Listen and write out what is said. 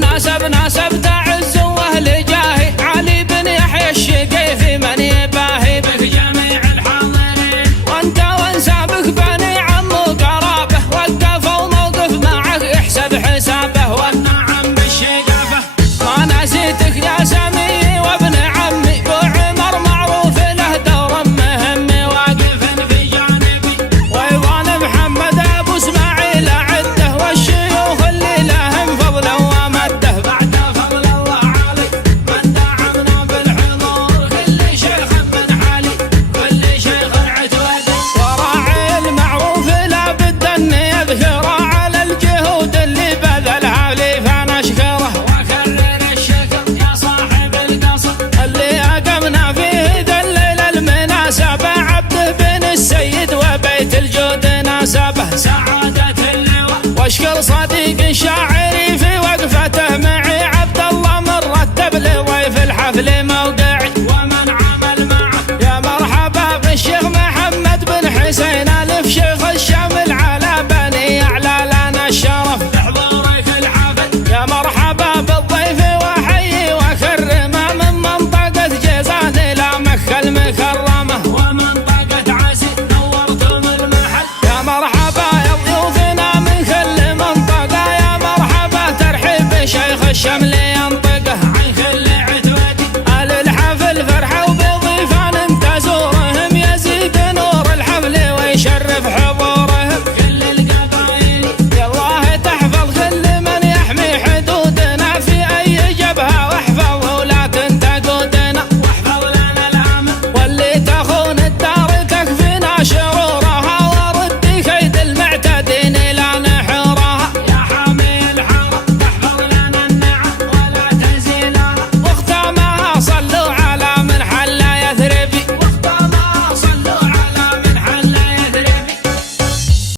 والناسب ناسب تعز واهل جاهي، علي بن يحيى الشقيفي من يباهي بك جميع الحاضرين، وانت وانسابك بني عم وقرابه، وقفوا موقف معك احسب حسابه، والنعم بالشقافه ما نسيتك يا سمي وابن عمي، وعمر معروف له دور مهم واقف في جانبي، وايضا محمد ابو اسماعيل عده، والشيوخ اللي لهم فضل ومده، بعد فضل الله علي من دعمنا بالحضور، كل شيخ بن علي كل شيخ عتوده، وراعي المعروف لا بد ان يذكره على الجهود اللي بذلها لي فانا اشكره، واكرر الشكر يا صاحب القصر اللي اقمنا فيه ذا الليله المناسبه، عبده بن السيد وبيت الجود ناسبه سعاده اللواء، واشكر صديق شاعري في وقفته معي، عبد الله مرتب لضيف الحفل